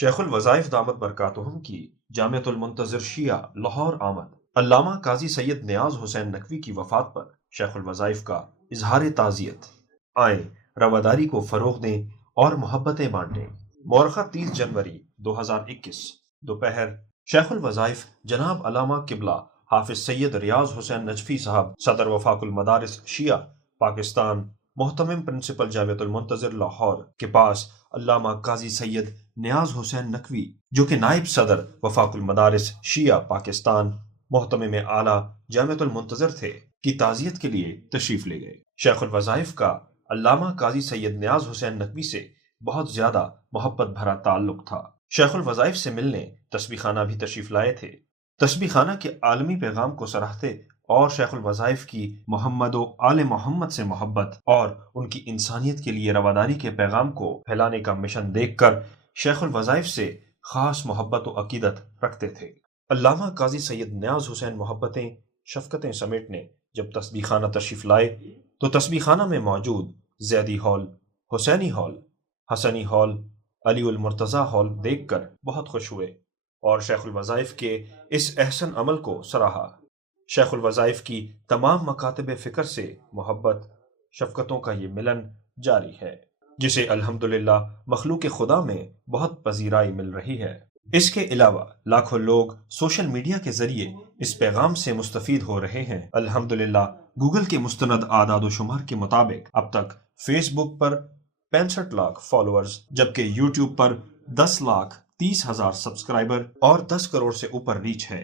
شیخ الوظائف دامت برکاتہم کی جامعۃ المنتظر شیعہ لاہور آمد۔ علامہ قاضی سید نیاز حسین نقوی کی وفات پر شیخ الوظائف کا اظہار تعزیت۔ آئیں رواداری کو فروغ دیں اور محبتیں بانٹیں۔ مورخہ 30 جنوری 2021 دوپہر شیخ الوظائف جناب علامہ قبلہ حافظ سید ریاض حسین نجفی صاحب صدر وفاق المدارس شیعہ پاکستان محتمم پرنسپل جامعۃ المنتظر لاہور کے پاس علامہ قاضی سید نیاز حسین نقوی جو کہ نائب صدر وفاق المدارس شیعہ پاکستان محتمم اعلیٰ جامعۃ المنتظر تھے کی تعزیت کے لیے تشریف لے گئے۔ شیخ الوظائف کا علامہ قاضی سید نیاز حسین نقوی سے بہت زیادہ محبت بھرا تعلق تھا۔ شیخ الوظائف سے ملنے تسبیح خانہ بھی تشریف لائے تھے۔ تسبیح خانہ کے عالمی پیغام کو سراہتے اور شیخ الوظائف کی محمد و آل محمد سے محبت اور ان کی انسانیت کے لیے رواداری کے پیغام کو پھیلانے کا مشن دیکھ کر شیخ الوظائف سے خاص محبت و عقیدت رکھتے تھے۔ علامہ قاضی سید نیاز حسین محبتیں شفقتیں سمیٹنے جب تسبیح خانہ تشریف لائے تو تسبیح خانہ میں موجود زیدی ہال، حسینی ہال، حسنی ہال، علی المرتضیٰ ہال دیکھ کر بہت خوش ہوئے اور شیخ الوظائف کے اس احسن عمل کو سراہا۔ شیخ الوظائف کی تمام مکاتب فکر سے محبت شفقتوں کا یہ ملن جاری ہے جسے الحمدللہ مخلوق خدا میں بہت پذیرائی مل رہی ہے۔ اس کے علاوہ لاکھوں لوگ سوشل میڈیا کے ذریعے اس پیغام سے مستفید ہو رہے ہیں۔ الحمدللہ گوگل کے مستند اعداد و شمار کے مطابق اب تک فیس بک پر 65 لاکھ فالوورز جبکہ یوٹیوب پر 10,30,000 سبسکرائبر اور 10 کروڑ سے اوپر ریچ ہے۔